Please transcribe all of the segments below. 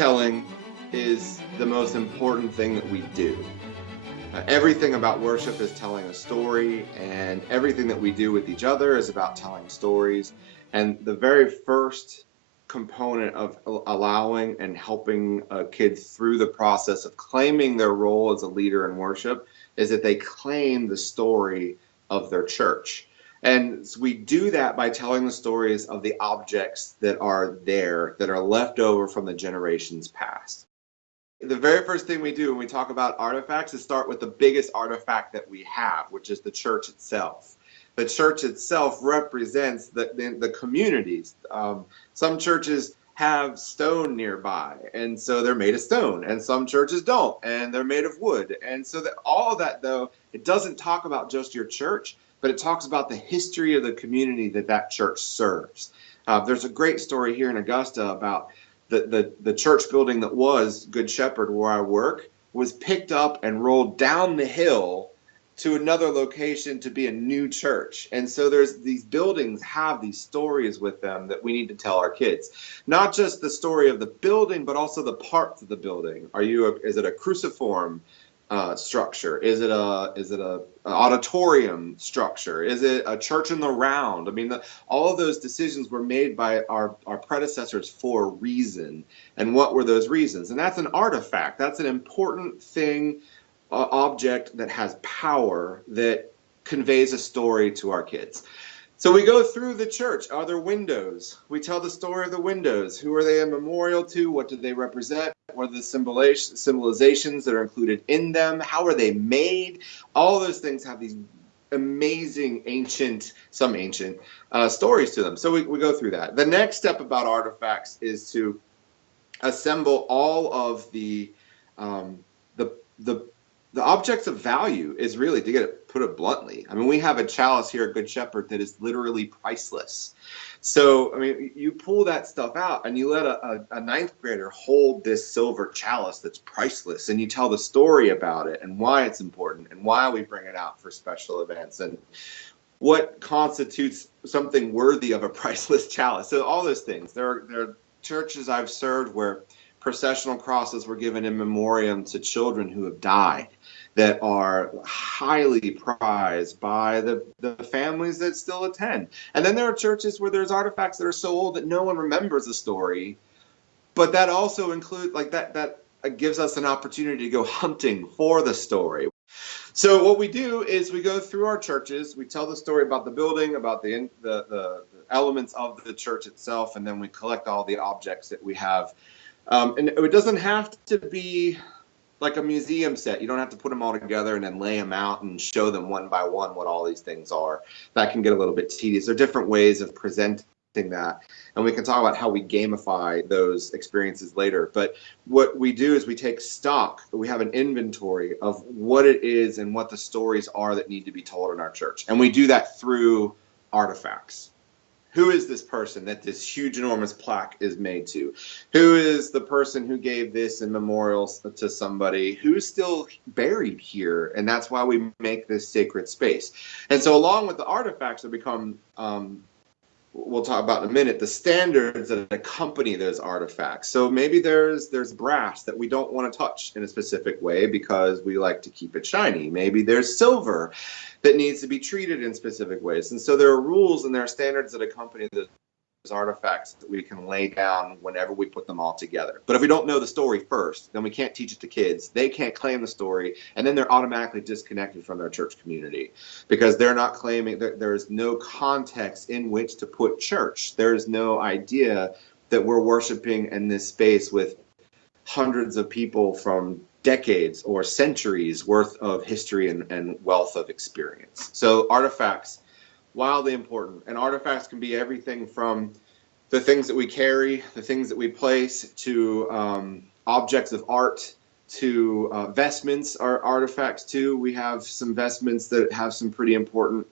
Storytelling is the most important thing that we do. Everything about worship is telling a story, and everything that we do with each other is about telling stories. And the very first component of allowing and helping kids through the process of claiming their role as a leader in worship is that they claim the story of their church. And so we do that by telling the stories of the objects that are there, that are left over from the generations past. The very first thing we do when we talk about artifacts is start with the biggest artifact that we have, which is the church itself. The church itself represents the communities. Some churches have stone nearby, and so they're made of stone, and some churches don't, and they're made of wood. And so that all of that, though, it doesn't talk about just your church, but it talks about the history of the community that church serves. There's a great story here in Augusta about the church building that was Good Shepherd, where I work, was picked up and rolled down the hill to another location to be a new church. And so there's these buildings have these stories with them that we need to tell our kids. Not just the story of the building, but also the parts of the building. Is it a cruciform structure? Is it a auditorium structure? Is it a church in the round? I mean, all of those decisions were made by our predecessors for a reason. And what were those reasons? And that's an artifact. That's an important thing, object that has power, that conveys a story to our kids. So we go through the church. Are there windows? We tell the story of the windows. Who are they a memorial to? What do they represent? What are the symbolizations that are included in them? How are they made? All those things have these amazing some ancient stories to them. So we go through that. The next step about artifacts is to assemble all of the objects of value, is really, to put it bluntly. I mean, we have a chalice here at Good Shepherd that is literally priceless. So, I mean, you pull that stuff out and you let a ninth grader hold this silver chalice that's priceless, and you tell the story about it and why it's important and why we bring it out for special events and what constitutes something worthy of a priceless chalice. So all those things. There are churches I've served where processional crosses were given in memoriam to children who have died, that are highly prized by the families that still attend. And then there are churches where there's artifacts that are so old that no one remembers the story, but that also includes, like, that gives us an opportunity to go hunting for the story. So what we do is we go through our churches, we tell the story about the building, about the elements of the church itself, and then we collect all the objects that we have. And it doesn't have to be like a museum set. You don't have to put them all together and then lay them out and show them one by one what all these things are. That can get a little bit tedious. There are different ways of presenting that, and we can talk about how we gamify those experiences later. But what we do is we take stock, we have an inventory of what it is and what the stories are that need to be told in our church. And we do that through artifacts. Who is this person that this huge, enormous plaque is made to? Who is the person who gave this in memorials to somebody who's still buried here? And that's why we make this sacred space. And so along with the artifacts that become, we'll talk about in a minute, the standards that accompany those artifacts. So maybe there's brass that we don't want to touch in a specific way because we like to keep it shiny. Maybe there's silver that needs to be treated in specific ways. And so there are rules and there are standards that accompany those artifacts that we can lay down whenever we put them all together. But if we don't know the story first, then we can't teach it to kids. They can't claim the story, and then they're automatically disconnected from their church community because they're not claiming, there's no context in which to put church. There's no idea that we're worshiping in this space with hundreds of people from decades or centuries worth of history and wealth of experience. So artifacts, wildly important. And artifacts can be everything from the things that we carry, the things that we place, to objects of art, to vestments are artifacts too. We have some vestments that have some pretty important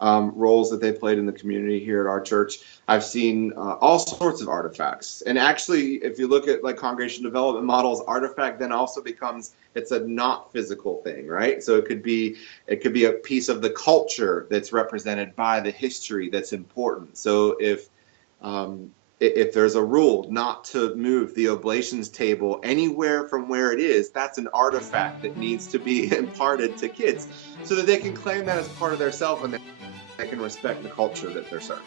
roles that they played in the community here at our church. I've seen all sorts of artifacts. And actually, if you look at like congregation development models, artifact then also becomes, it's a not physical thing, right? So it could be a piece of the culture that's represented by the history that's important. So if if there's a rule not to move the oblations table anywhere from where it is, that's an artifact that needs to be imparted to kids so that they can claim that as part of their self and they can respect the culture that they're serving.